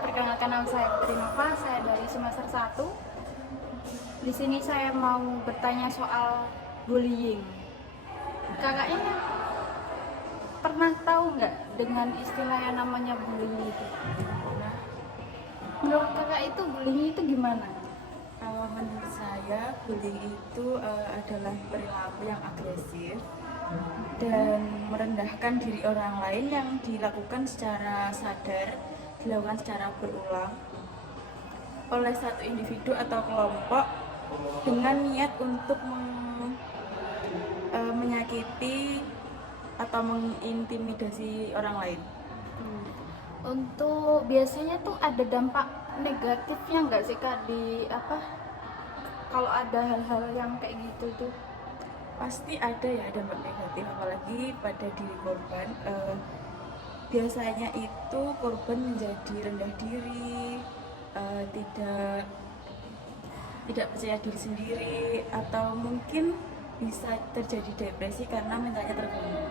perkenalkan nama saya Putri Nova, saya dari semester 1. Di sini saya mau bertanya soal bullying. Kakaknya pernah tahu nggak dengan istilah yang namanya bullying itu? Nah, menurut kakak itu bullying itu gimana? Menurut saya, bullying itu adalah perilaku yang agresif dan merendahkan diri orang lain yang dilakukan secara sadar, dilakukan secara berulang oleh satu individu atau kelompok dengan niat untuk menyakiti atau mengintimidasi orang lain. Untuk biasanya tuh ada dampak negatifnya nggak sih Kak di kalau ada hal-hal yang kayak gitu tuh? Pasti ada ya dampak negatif, apalagi pada diri korban. Biasanya itu korban menjadi rendah diri, tidak percaya diri sendiri, atau mungkin bisa terjadi depresi karena mentalnya terganggu.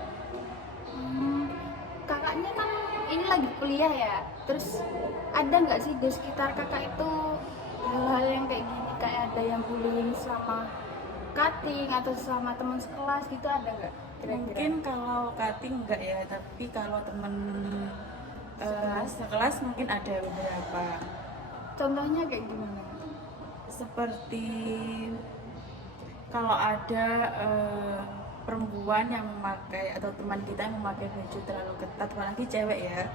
Kakaknya kan ini lagi kuliah ya, terus ada nggak sih di sekitar kakak itu hal-hal yang kayak gini, kayak ada yang bullying sama cutting atau sama teman sekelas gitu, ada nggak kira-kira? Mungkin kalau cutting enggak ya, tapi kalau teman sekelas mungkin ada beberapa. Contohnya kayak gimana? Seperti kalau ada perempuan yang memakai, atau teman kita yang memakai baju terlalu ketat, apalagi cewek ya,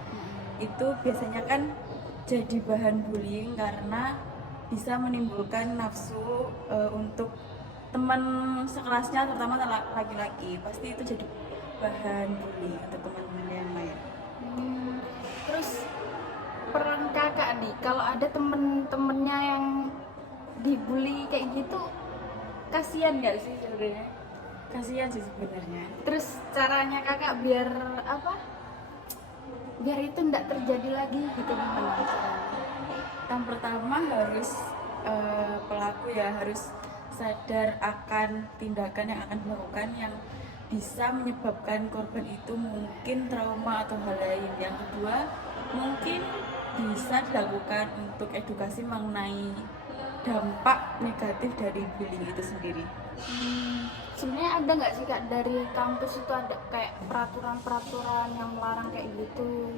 itu biasanya kan jadi bahan bullying karena bisa menimbulkan nafsu untuk teman sekelasnya, terutama laki-laki. Pasti itu jadi bahan bully untuk teman-teman yang lain. Terus peran kakak nih, kalau ada temen-temennya yang dibully kayak gitu, kasihan nggak sih sebenarnya? Kasihan sih sebenarnya. Terus caranya kakak biar biar itu nggak terjadi lagi gitu, gimana caranya? Yang pertama harus pelaku ya harus sadar akan tindakan yang akan dilakukan yang bisa menyebabkan korban itu mungkin trauma atau hal lain. Yang kedua, mungkin bisa dilakukan untuk edukasi mengenai dampak negatif dari bullying itu sendiri. Sebenarnya ada nggak sih Kak, dari kampus itu ada kayak peraturan-peraturan yang melarang kayak gitu?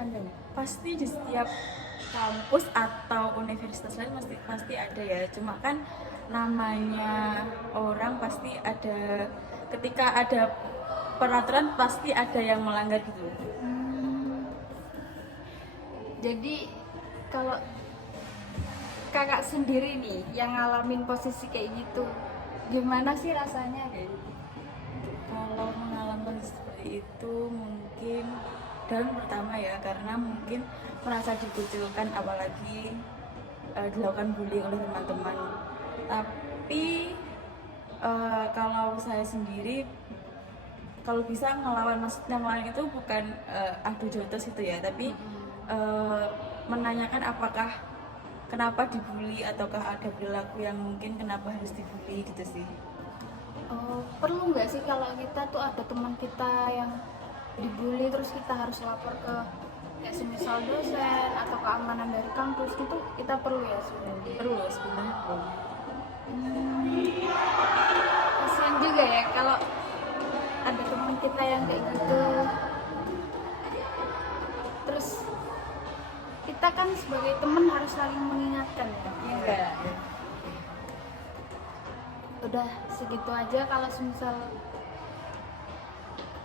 Ada nggak? Pasti di setiap kampus atau universitas lain pasti ada ya. Cuma kan namanya orang pasti ada, ketika ada peraturan pasti ada yang melanggar gitu. Jadi kalau kakak sendiri nih yang ngalamin posisi kayak gitu, gimana sih rasanya kayak gitu? Kalau mengalami seperti itu mungkin dan pertama ya, karena mungkin merasa dikucilkan, apalagi dilakukan bullying oleh teman-teman. Tapi kalau saya sendiri, kalau bisa ngelawan, maksud yang lain itu bukan adu jotos itu ya, tapi menanyakan apakah kenapa dibully, ataukah ada perilaku yang mungkin kenapa harus dibully gitu sih. Perlu nggak sih kalau kita tuh ada teman kita yang dibully terus kita harus lapor ke kayak semisal dosen atau keamanan dari kampus gitu, kita perlu ya sebenarnya? Perlu sebenarnya, perlu. Kasian juga ya kalau ada teman kita yang kayak gitu. Terus kita kan sebagai teman harus saling mengingatkan ya, iya nggak? Udah segitu aja, kalau semisal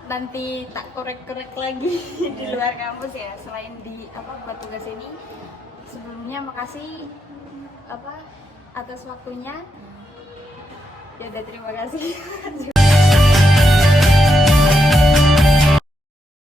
nanti tak korek-korek lagi di luar kampus ya, selain di buat tugas ini. Sebelumnya makasih atas waktunya. Ya udah, terima kasih.